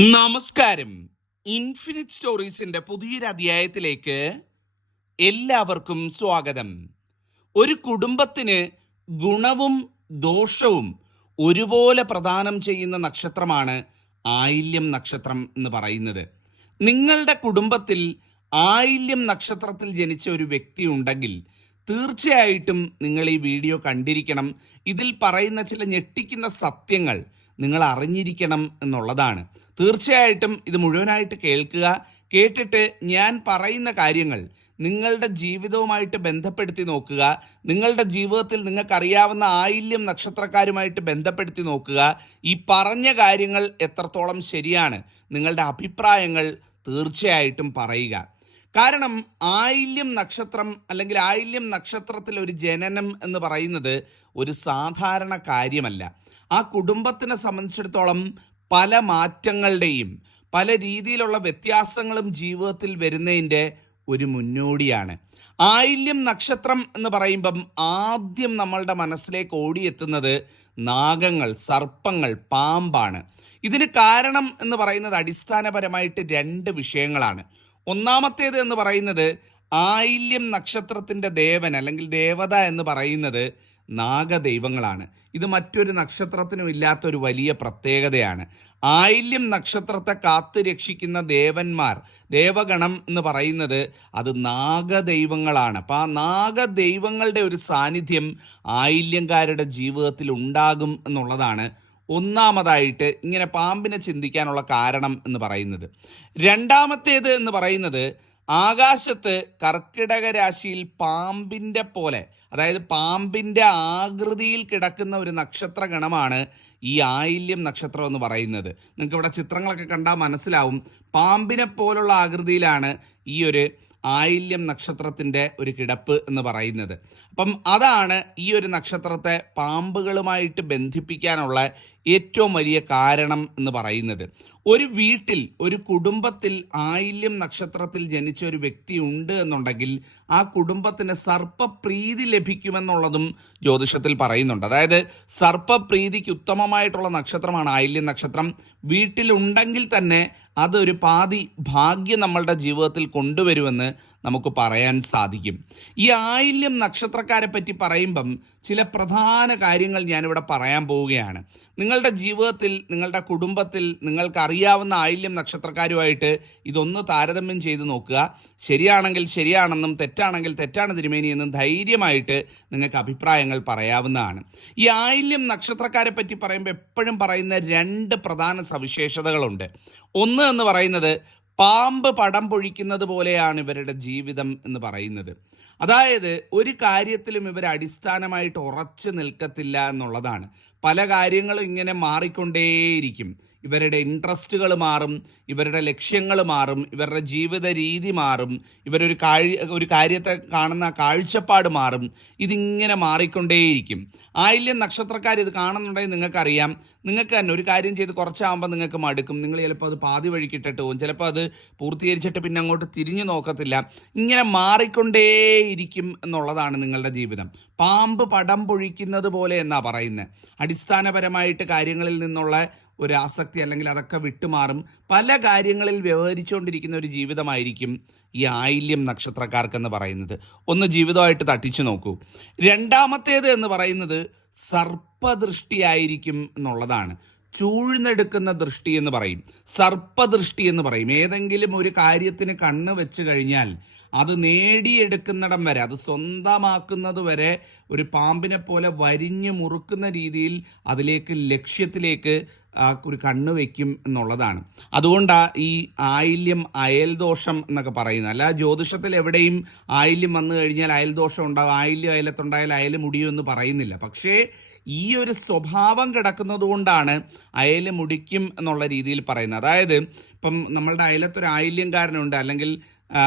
നമസ്കാരം. ഇൻഫിനിറ്റ് സ്റ്റോറീസിന്റെ പുതിയൊരു അധ്യായത്തിലേക്ക് എല്ലാവർക്കും സ്വാഗതം. ഒരു കുടുംബത്തിന് ഗുണവും ദോഷവും ഒരുപോലെ പ്രദാനം ചെയ്യുന്ന നക്ഷത്രമാണ് ആയില്യം നക്ഷത്രം എന്ന് പറയുന്നത്. നിങ്ങളുടെ കുടുംബത്തിൽ ആയില്യം നക്ഷത്രത്തിൽ ജനിച്ച ഒരു വ്യക്തി ഉണ്ടെങ്കിൽ തീർച്ചയായിട്ടും നിങ്ങൾ ഈ വീഡിയോ കണ്ടിരിക്കണം. ഇതിൽ പറയുന്ന ചില ഞെട്ടിക്കുന്ന സത്യങ്ങൾ നിങ്ങൾ അറിഞ്ഞിരിക്കണം എന്നുള്ളതാണ്. തീർച്ചയായിട്ടും ഇത് മുഴുവനായിട്ട് കേൾക്കുക. കേട്ടിട്ട് ഞാൻ പറയുന്ന കാര്യങ്ങൾ നിങ്ങളുടെ ജീവിതവുമായിട്ട് ബന്ധപ്പെടുത്തി നോക്കുക. നിങ്ങളുടെ ജീവിതത്തിൽ നിങ്ങൾക്കറിയാവുന്ന ആയില്യം നക്ഷത്രക്കാരുമായിട്ട് ബന്ധപ്പെടുത്തി നോക്കുക. ഈ പറഞ്ഞ കാര്യങ്ങൾ എത്രത്തോളം ശരിയാണ്? നിങ്ങളുടെ അഭിപ്രായങ്ങൾ തീർച്ചയായിട്ടും പറയുക. കാരണം ആയില്യം നക്ഷത്രം അല്ലെങ്കിൽ ആയില്യം നക്ഷത്രത്തിൽ ഒരു ജനനം എന്ന് പറയുന്നത് ഒരു സാധാരണ കാര്യമല്ല. ആ കുടുംബത്തിനെ സംബന്ധിച്ചിടത്തോളം പല മാറ്റങ്ങളുടെയും പല രീതിയിലുള്ള വ്യത്യാസങ്ങളും ജീവിതത്തിൽ വരുന്നതിന്റെ ഒരു മുന്നോടിയാണ്. ആയില്യം നക്ഷത്രം എന്ന് പറയുമ്പം ആദ്യം നമ്മളുടെ മനസ്സിലേക്ക് ഓടിയെത്തുന്നത് നാഗങ്ങൾ സർപ്പങ്ങൾ പാമ്പാണ്. ഇതിന് കാരണം എന്ന് പറയുന്നത് അടിസ്ഥാനപരമായിട്ട് രണ്ട് വിഷയങ്ങളാണ്. ഒന്നാമത്തേത് എന്ന് പറയുന്നത് ആയില്യം നക്ഷത്രത്തിന്റെ ദേവൻ അല്ലെങ്കിൽ ദേവത എന്ന് പറയുന്നത് നാഗദൈവങ്ങളാണ്. ഇത് മറ്റൊരു നക്ഷത്രത്തിനും ഇല്ലാത്ത ഒരു വലിയ പ്രത്യേകതയാണ്. ആയില്യം നക്ഷത്രത്തെ കാത്തു രക്ഷിക്കുന്ന ദേവന്മാർ ദേവഗണം എന്ന് പറയുന്നത് അത് നാഗദൈവങ്ങളാണ്. അപ്പം ആ നാഗദൈവങ്ങളുടെ ഒരു സാന്നിധ്യം ആയില്യംകാരുടെ ജീവിതത്തിൽ ഉണ്ടാകും എന്നുള്ളതാണ് ഒന്നാമതായിട്ട് ഇങ്ങനെ പാമ്പിനെ ചിന്തിക്കാനുള്ള കാരണം എന്ന് പറയുന്നത്. രണ്ടാമത്തേത് എന്ന് പറയുന്നത് ആകാശത്ത് കർക്കിടക രാശിയിൽ പാമ്പിന്റെ പോലെ അതായത് പാമ്പിന്റെ ആകൃതിയിൽ കിടക്കുന്ന ഒരു നക്ഷത്ര ഗണമാണ് ഈ ആയില്യം നക്ഷത്രം എന്ന് പറയുന്നത്. നിങ്ങൾക്ക് ഇവിടെ ചിത്രങ്ങളൊക്കെ കണ്ടാൽ മനസ്സിലാവും. പാമ്പിനെ പോലുള്ള ആകൃതിയിലാണ് ഈ ഒരു ആയില്യം നക്ഷത്രത്തിന്റെ ഒരു കിടപ്പ് എന്ന് പറയുന്നത്. അപ്പം അതാണ് ഈ ഒരു നക്ഷത്രത്തെ പാമ്പുകളുമായിട്ട് ബന്ധിപ്പിക്കാനുള്ള ഏറ്റവും വലിയ കാരണം എന്ന് പറയുന്നത്. ഒരു വീട്ടിൽ ഒരു കുടുംബത്തിൽ ആയില്യം നക്ഷത്രത്തിൽ ജനിച്ച ഒരു വ്യക്തി ഉണ്ട് എന്നുണ്ടെങ്കിൽ ആ കുടുംബത്തിന് സർപ്പപ്രീതി ലഭിക്കുമെന്നുള്ളതും ജ്യോതിഷത്തിൽ പറയുന്നുണ്ട്. അതായത് സർപ്പപ്രീതിക്ക് ഉത്തമമായിട്ടുള്ള നക്ഷത്രമാണ് ആയില്യം നക്ഷത്രം. വീട്ടിലുണ്ടെങ്കിൽ തന്നെ അതൊരു പാതി ഭാഗ്യം നമ്മളുടെ ജീവിതത്തിൽ കൊണ്ടുവരുമെന്ന് നമുക്ക് പറയാൻ സാധിക്കും. ഈ ആയില്യം നക്ഷത്രക്കാരെ പറ്റി പറയുമ്പം ചില പ്രധാന കാര്യങ്ങൾ ഞാനിവിടെ പറയാൻ പോവുകയാണ്. നിങ്ങളുടെ ജീവിതത്തിൽ നിങ്ങളുടെ കുടുംബത്തിൽ നിങ്ങൾക്ക് അറിയാവുന്ന ആയില്യം നക്ഷത്രക്കാരുമായിട്ട് ഇതൊന്ന് താരതമ്യം ചെയ്ത് നോക്കുക. ശരിയാണെങ്കിൽ ശരിയാണെന്നും തെറ്റാണെങ്കിൽ തെറ്റാണ് തിരുമേനി എന്നും ധൈര്യമായിട്ട് നിങ്ങൾക്ക് അഭിപ്രായങ്ങൾ പറയാവുന്നതാണ്. ഈ ആയില്യം നക്ഷത്രക്കാരെ പറ്റി പറയുമ്പോൾ എപ്പോഴും പറയുന്ന രണ്ട് പ്രധാന സവിശേഷതകളുണ്ട്. ഒന്ന് എന്ന് പറയുന്നത് പാമ്പ് പടം പൊഴിക്കുന്നത് പോലെയാണ് ഇവരുടെ ജീവിതം എന്ന് പറയുന്നത്. അതായത് ഒരു കാര്യത്തിലും ഇവർ അടിസ്ഥാനമായിട്ട് ഉറച്ചു നിൽക്കത്തില്ല എന്നുള്ളതാണ്. പല കാര്യങ്ങളും ഇങ്ങനെ മാറിക്കൊണ്ടേയിരിക്കും. ഇവരുടെ ഇൻട്രസ്റ്റുകൾ മാറും ഇവരുടെ ലക്ഷ്യങ്ങൾ മാറും ഇവരുടെ ജീവിത രീതി മാറും ഇവരൊരു കാഴ് ഒരു കാര്യത്തെ കാണുന്ന കാഴ്ചപ്പാട് മാറും. ഇതിങ്ങനെ മാറിക്കൊണ്ടേയിരിക്കും. ആയില്യം നക്ഷത്രക്കാർ ഇത് കാണുന്നുണ്ടെങ്കിൽ നിങ്ങൾക്കറിയാം. നിങ്ങൾക്ക് തന്നെ ഒരു കാര്യം ചെയ്ത് കുറച്ചാകുമ്പോൾ നിങ്ങൾക്ക് മടുക്കും. നിങ്ങൾ ചിലപ്പോൾ അത് പാതി വഴിക്കിട്ടിട്ട് പോകും. ചിലപ്പോൾ അത് പൂർത്തീകരിച്ചിട്ട് പിന്നെ അങ്ങോട്ട് തിരിഞ്ഞു നോക്കത്തില്ല. ഇങ്ങനെ മാറിക്കൊണ്ടേയിരിക്കും എന്നുള്ളതാണ് നിങ്ങളുടെ ജീവിതം. പാമ്പ് പടം പൊഴിക്കുന്നത് പോലെ എന്നാ പറയുന്നത് അടിസ്ഥാനപരമായിട്ട് കാര്യങ്ങളിൽ നിന്നുള്ള ഒരു ആസക്തി അല്ലെങ്കിൽ അതൊക്കെ വിട്ടുമാറും. പല കാര്യങ്ങളിൽ വ്യവഹരിച്ചുകൊണ്ടിരിക്കുന്ന ഒരു ജീവിതമായിരിക്കും ഈ ആയില്യം നക്ഷത്രക്കാർക്കെന്ന് പറയുന്നത്. ഒന്ന് ജീവിതമായിട്ട് തട്ടിച്ചു നോക്കൂ. രണ്ടാമത്തേത് എന്ന് പറയുന്നത് സർപ്പദൃഷ്ടിയായിരിക്കും എന്നുള്ളതാണ്. ചൂഴ്ന്നെടുക്കുന്ന ദൃഷ്ടി എന്ന് പറയും. സർപ്പദൃഷ്ടി എന്ന് പറയും. ഏതെങ്കിലും ഒരു കാര്യത്തിന് കണ്ണ് വെച്ച് കഴിഞ്ഞാൽ അത് നേടിയെടുക്കുന്നിടം വരെ അത് സ്വന്തമാക്കുന്നത് വരെ ഒരു പാമ്പിനെ പോലെ വരിഞ്ഞു മുറുക്കുന്ന രീതിയിൽ അതിലേക്ക് ലക്ഷ്യത്തിലേക്ക് ഒരു കണ്ണ് വയ്ക്കും എന്നുള്ളതാണ്. അതുകൊണ്ടാണ് ഈ ആയില്യം അയൽദോഷം എന്നൊക്കെ പറയുന്നത്. അല്ല ജ്യോതിഷത്തിൽ എവിടെയും ആയില്യം വന്നു കഴിഞ്ഞാൽ അയൽദോഷം ഉണ്ടാവും. ആയില്യം അയലത്തുണ്ടായാൽ അയൽ മുടിയും എന്ന് പറയുന്നില്ല. പക്ഷേ ഈ ഒരു സ്വഭാവം കിടക്കുന്നത് കൊണ്ടാണ് അയൽ മുടിക്കും എന്നുള്ള രീതിയിൽ പറയുന്നത്. അതായത് ഇപ്പം നമ്മളുടെ അയലത്തൊരു ആയില്യംകാരനുണ്ട്. അല്ലെങ്കിൽ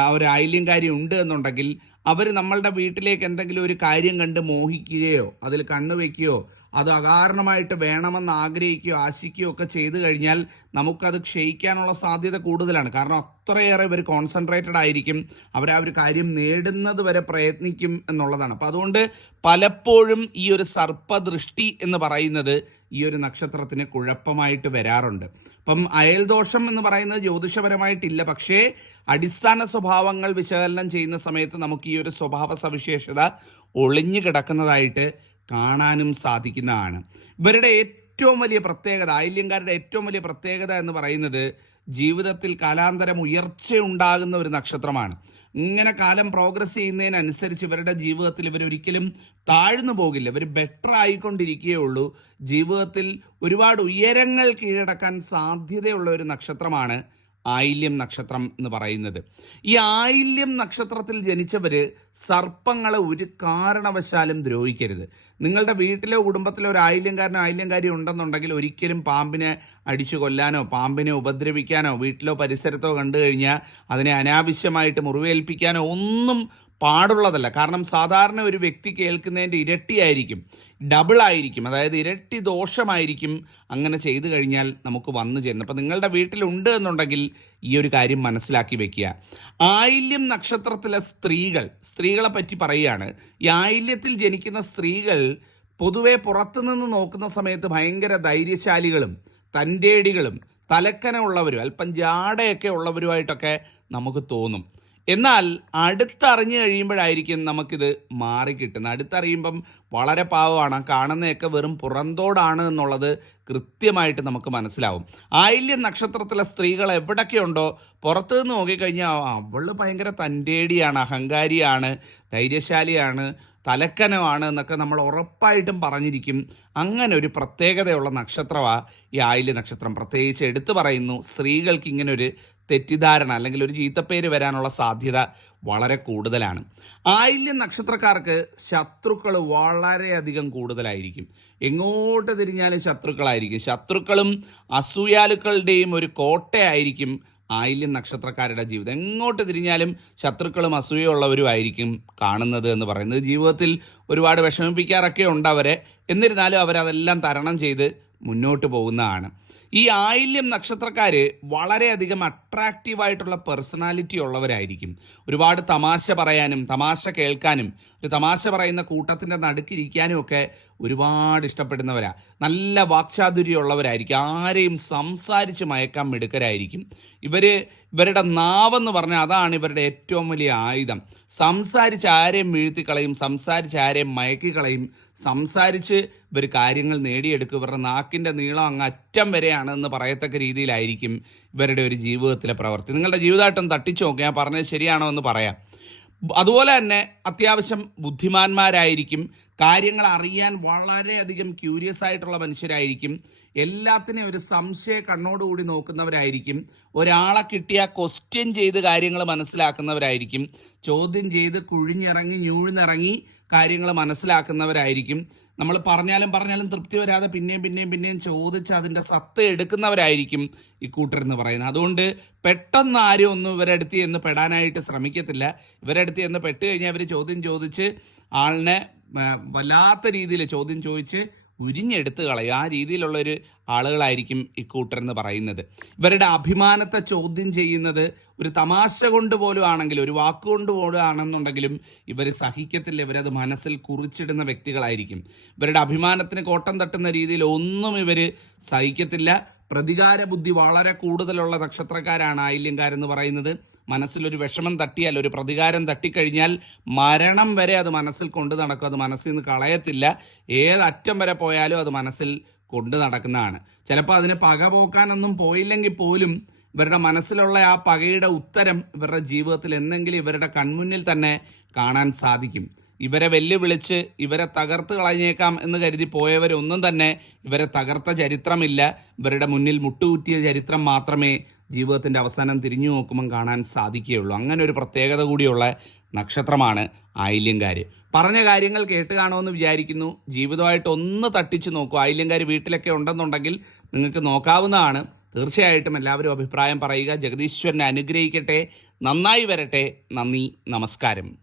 ഒരു ആയില്യംകാരി ഉണ്ട് എന്നുണ്ടെങ്കിൽ അവർ നമ്മളുടെ വീട്ടിലേക്ക് എന്തെങ്കിലും ഒരു കാര്യം കണ്ട് മോഹിക്കുകയോ അതിൽ കണ്ണു വയ്ക്കുകയോ അത് അകാരണമായിട്ട് വേണമെന്ന് ആഗ്രഹിക്കുകയോ ആശിക്കുകയോ ഒക്കെ ചെയ്തു കഴിഞ്ഞാൽ നമുക്കത് ക്ഷയിക്കാനുള്ള സാധ്യത കൂടുതലാണ്. കാരണം അത്രയേറെ ഇവർ കോൺസെൻട്രേറ്റഡ് ആയിരിക്കും. അവർ ആ ഒരു കാര്യം നേടുന്നത് വരെ പ്രയത്നിക്കും എന്നുള്ളതാണ്. അപ്പം അതുകൊണ്ട് പലപ്പോഴും ഈ ഒരു സർപ്പദൃഷ്ടി എന്ന് പറയുന്നത് ഈ ഒരു നക്ഷത്രത്തിന് കുഴപ്പമായിട്ട് വരാറുണ്ട്. അപ്പം അയൽദോഷം എന്ന് പറയുന്നത് ജ്യോതിഷപരമായിട്ടില്ല. പക്ഷേ അടിസ്ഥാന സ്വഭാവങ്ങൾ വിശകലനം ചെയ്യുന്ന സമയത്ത് നമുക്ക് ഈ ഒരു സ്വഭാവ സവിശേഷത ഒളിഞ്ഞു കിടക്കുന്നതായിട്ട് കാണാനും സാധിക്കുന്നതാണ്. ഇവരുടെ ഏറ്റവും വലിയ പ്രത്യേകത ആയില്യങ്കാരുടെ ഏറ്റവും വലിയ പ്രത്യേകത എന്ന് പറയുന്നത് ജീവിതത്തിൽ കാലാന്തരം ഉയർച്ച ഉണ്ടാകുന്ന ഒരു നക്ഷത്രമാണ്. ഇങ്ങനെ കാലം പ്രോഗ്രസ് ചെയ്യുന്നതിനനുസരിച്ച് ഇവരുടെ ജീവിതത്തിൽ ഇവർ ഒരിക്കലും താഴ്ന്നു പോകില്ല. ഇവർ ബെറ്റർ ആയിക്കൊണ്ടിരിക്കുകയുള്ളൂ ജീവിതത്തിൽ ഒരുപാട് ഉയരങ്ങൾ കീഴടക്കാൻ സാധ്യതയുള്ള ഒരു നക്ഷത്രമാണ് ആയില്യം നക്ഷത്രം എന്ന് പറയുന്നത്. ഈ ആയില്യം നക്ഷത്രത്തിൽ ജനിച്ചവര് സർപ്പങ്ങളെ ഒരു കാരണവശാലും ദ്രോഹിക്കരുത്. നിങ്ങളുടെ വീട്ടിലോ കുടുംബത്തിലോ ഒരു ആയില്യംകാരനോ ആയില്യംകാരി ഉണ്ടെന്നുണ്ടെങ്കിൽ ഒരിക്കലും പാമ്പിനെ അടിച്ചു കൊല്ലാനോ പാമ്പിനെ ഉപദ്രവിക്കാനോ വീട്ടിലോ പരിസരത്തോ കണ്ടു കഴിഞ്ഞാൽ അതിനെ അനാവശ്യമായിട്ട് മുറിവേൽപ്പിക്കാനോ ഒന്നും പാടുള്ളതല്ല. കാരണം സാധാരണ ഒരു വ്യക്തി കേൾക്കുന്നതിന്റെ ഇരട്ടിയായിരിക്കും. ഡബിൾ ആയിരിക്കും. അതായത് ഇരട്ടി ദോഷമായിരിക്കും അങ്ങനെ ചെയ്തു കഴിഞ്ഞാൽ നമുക്ക് വന്നു ചേരുന്നത്. അപ്പം നിങ്ങളുടെ വീട്ടിലുണ്ട് എന്നുണ്ടെങ്കിൽ ഈ ഒരു കാര്യം മനസ്സിലാക്കി വെക്കുക. ആയില്യം നക്ഷത്രത്തിലെ സ്ത്രീകൾ സ്ത്രീകളെ പറ്റി പറയുകയാണ്. ഈ ആയില്യത്തിൽ ജനിക്കുന്ന സ്ത്രീകൾ പൊതുവെ പുറത്തുനിന്ന് നോക്കുന്ന സമയത്ത് ഭയങ്കര ധൈര്യശാലികളും തന്റേടികളും തലക്കനുള്ളവരും അല്പം ജാടയൊക്കെ ഉള്ളവരുമായിട്ടൊക്കെ നമുക്ക് തോന്നും. എന്നാൽ അടുത്തറിഞ്ഞു കഴിയുമ്പോഴായിരിക്കും നമുക്കിത് മാറിക്കിട്ടുന്നത് അടുത്തറിയുമ്പം വളരെ പാവമാണ്. കാണുന്നതൊക്കെ വെറും പുറന്തോടാണ് എന്നുള്ളത് കൃത്യമായിട്ട് നമുക്ക് മനസ്സിലാവും. ആയില്യം നക്ഷത്രത്തിലെ സ്ത്രീകൾ എവിടൊക്കെയുണ്ടോ പുറത്തു നിന്ന് നോക്കിക്കഴിഞ്ഞാൽ അവൾ ഭയങ്കര തന്റേടിയാണ് അഹങ്കാരിയാണ് ധൈര്യശാലിയാണ് തലക്കനമാണ് എന്നൊക്കെ നമ്മൾ ഉറപ്പായിട്ടും പറഞ്ഞിരിക്കും. അങ്ങനെ ഒരു പ്രത്യേകതയുള്ള നക്ഷത്രമാണ് ഈ ആയില്യ നക്ഷത്രം. പ്രത്യേകിച്ച് എടുത്തു പറയുന്നു സ്ത്രീകൾക്ക് ഇങ്ങനെ ഒരു തെറ്റിദ്ധാരണ അല്ലെങ്കിൽ ഒരു ചീത്തപ്പേര് വരാനുള്ള സാധ്യത വളരെ കൂടുതലാണ്. ആയില്യം നക്ഷത്രക്കാർക്ക് ശത്രുക്കൾ വളരെയധികം കൂടുതലായിരിക്കും. എങ്ങോട്ട് തിരിഞ്ഞാലും ശത്രുക്കളായിരിക്കും. ശത്രുക്കളും അസൂയാലുക്കളുടെയും ഒരു കോട്ടയായിരിക്കും ആയില്യം നക്ഷത്രക്കാരുടെ ജീവിതം. എങ്ങോട്ട് തിരിഞ്ഞാലും ശത്രുക്കളും അസൂയുള്ളവരും ആയിരിക്കും കാണുന്നത് എന്ന് പറയുന്നത്. ജീവിതത്തിൽ ഒരുപാട് വിഷമിപ്പിക്കാറൊക്കെ ഉണ്ട് അവരെ. എന്നിരുന്നാലും അവരതെല്ലാം തരണം ചെയ്ത് മുന്നോട്ട് പോകുന്നതാണ്. ഈ ആയില്യം നക്ഷത്രക്കാർ വളരെയധികം അട്രാക്റ്റീവായിട്ടുള്ള പേഴ്സണാലിറ്റി ഉള്ളവരായിരിക്കും. ഒരുപാട് തമാശ പറയാനും തമാശ കേൾക്കാനും തമാശ പറയുന്ന കൂട്ടത്തിന്റെ നടുക്കിരിക്കാനും ഒക്കെ ഒരുപാട് ഇഷ്ടപ്പെടുന്നവരാ. നല്ല വാക്ചാതുര്യമുള്ളവരായിരിക്കും. ആരെയും സംസാരിച്ച് മയക്കാൻ മിടുക്കരായിരിക്കും. ഇവർ ഇവരുടെ നാവെന്ന് പറഞ്ഞാൽ അതാണ് ഇവരുടെ ഏറ്റവും വലിയ ആയുധം. സംസാരിച്ച് ആരെയും വീഴ്ത്തിക്കളയും സംസാരിച്ച് ആരെയും മയക്കിക്കളയും സംസാരിച്ച് ഇവർ കാര്യങ്ങൾ നേടിയെടുക്കും. ഇവരുടെ നാക്കിന്റെ നീളം അങ്ങ് അറ്റം വരെയാണെന്ന് പറയത്തക്ക രീതിയിലായിരിക്കും ഇവരുടെ ഒരു ജീവിതത്തിലെ പ്രവൃത്തി. നിങ്ങളുടെ ജീവിതമായിട്ടൊന്ന് തട്ടിച്ചു നോക്കുക ഞാൻ പറഞ്ഞത് ശരിയാണോ എന്ന് പറയാം. അതുപോലെ തന്നെ അത്യാവശ്യം ബുദ്ധിമാന്മാരായിരിക്കും കാര്യങ്ങൾ അറിയാൻ വളരെയധികം ക്യൂരിയസ് ആയിട്ടുള്ള മനുഷ്യരായിരിക്കും എല്ലാത്തിനെയും ഒരു സംശയ കണ്ണോടുകൂടി നോക്കുന്നവരായിരിക്കും ഒരാളെ കിട്ടിയ ക്വസ്റ്റ്യൻ ചെയ്ത് കാര്യങ്ങൾ മനസ്സിലാക്കുന്നവരായിരിക്കും. ചോദ്യം ചെയ്ത് കുഴിഞ്ഞിറങ്ങി ഞൂഴ്ന്നിറങ്ങി കാര്യങ്ങൾ മനസ്സിലാക്കുന്നവരായിരിക്കും. നമ്മൾ പറഞ്ഞാലും പറഞ്ഞാലും തൃപ്തി വരാതെ പിന്നെയും പിന്നെയും പിന്നെയും ചോദിച്ച് അതിന്റെ സത്ത എടുക്കുന്നവരായിരിക്കും ഈ കൂട്ടരെന്ന് പറയുന്നത്. അതുകൊണ്ട് പെട്ടെന്ന് ആരും ഒന്നും ഇവരെടുത്ത് എന്ന് പെടാനായിട്ട് ശ്രമിക്കത്തില്ല. ഇവരെടുത്ത് എന്ന് പെട്ട് കഴിഞ്ഞാൽ അവർ ചോദ്യം ചോദിച്ച് ആളിനെ വല്ലാത്ത രീതിയിൽ ചോദ്യം ചോദിച്ച് ഉരിഞ്ഞെടുത്ത് കളയും. ആ രീതിയിലുള്ളൊരു ആളുകളായിരിക്കും ഇക്കൂട്ടരെന്ന് പറയുന്നത്. ഇവരുടെ അഭിമാനത്തെ ചോദ്യം ചെയ്യുന്നത് ഒരു തമാശ കൊണ്ട് പോലും ആണെങ്കിലും ഒരു വാക്കുകൊണ്ട് പോലും ആണെന്നുണ്ടെങ്കിലും ഇവർ സഹിക്കത്തില്ല. ഇവരത് മനസ്സിൽ കുറിച്ചിടുന്ന വ്യക്തികളായിരിക്കും. ഇവരുടെ അഭിമാനത്തിന് കോട്ടം തട്ടുന്ന രീതിയിൽ ഒന്നും ഇവർ സഹിക്കത്തില്ല. പ്രതികാര ബുദ്ധി വളരെ കൂടുതലുള്ള നക്ഷത്രക്കാരാണ് ആയില്യംകാരെന്ന് പറയുന്നത്. മനസ്സിലൊരു വിഷമം തട്ടിയാൽ ഒരു പ്രതികാരം തട്ടിക്കഴിഞ്ഞാൽ മരണം വരെ അത് മനസ്സിൽ കൊണ്ടു നടക്കും. അത് മനസ്സിൽ നിന്ന് കളയത്തില്ല. ഏതറ്റം വരെ പോയാലും അത് മനസ്സിൽ കൊണ്ടു നടക്കുന്നതാണ്. ചിലപ്പോൾ അതിന് പക പോക്കാനൊന്നും പോയില്ലെങ്കിൽ പോലും ഇവരുടെ മനസ്സിലുള്ള ആ പകയുടെ ഉത്തരം ഇവരുടെ ജീവിതത്തിൽ എന്തെങ്കിലും ഇവരുടെ കൺമുന്നിൽ തന്നെ കാണാൻ സാധിക്കും. ഇവരെ വെല്ലുവിളിച്ച് ഇവരെ തകർത്ത് കളഞ്ഞേക്കാം എന്ന് കരുതി പോയവരൊന്നും തന്നെ ഇവരെ തകർത്ത ചരിത്രമില്ല. ഇവരുടെ മുന്നിൽ മുട്ടുകുറ്റിയ ചരിത്രം മാത്രമേ ജീവിതത്തിന്റെ അവസാനം തിരിഞ്ഞു നോക്കുമ്പം കാണാൻ സാധിക്കുകയുള്ളൂ. അങ്ങനെ ഒരു പ്രത്യേകത കൂടിയുള്ള നക്ഷത്രമാണ് ആയില്യങ്കാർ പറഞ്ഞ കാര്യങ്ങൾ കേട്ട് കാണുമെന്ന് വിചാരിക്കുന്നു. ജീവിതമായിട്ട് ഒന്ന് തട്ടിച്ച് നോക്കൂ. ആയില്യങ്കാർ വീട്ടിലൊക്കെ ഉണ്ടെന്നുണ്ടെങ്കിൽ നിങ്ങൾക്ക് നോക്കാവുന്നതാണ്. തീർച്ചയായിട്ടും എല്ലാവരും അഭിപ്രായം പറയുക. ജഗദീശ്വരനെ അനുഗ്രഹിക്കട്ടെ. നന്നായി വരട്ടെ. നന്ദി. നമസ്കാരം.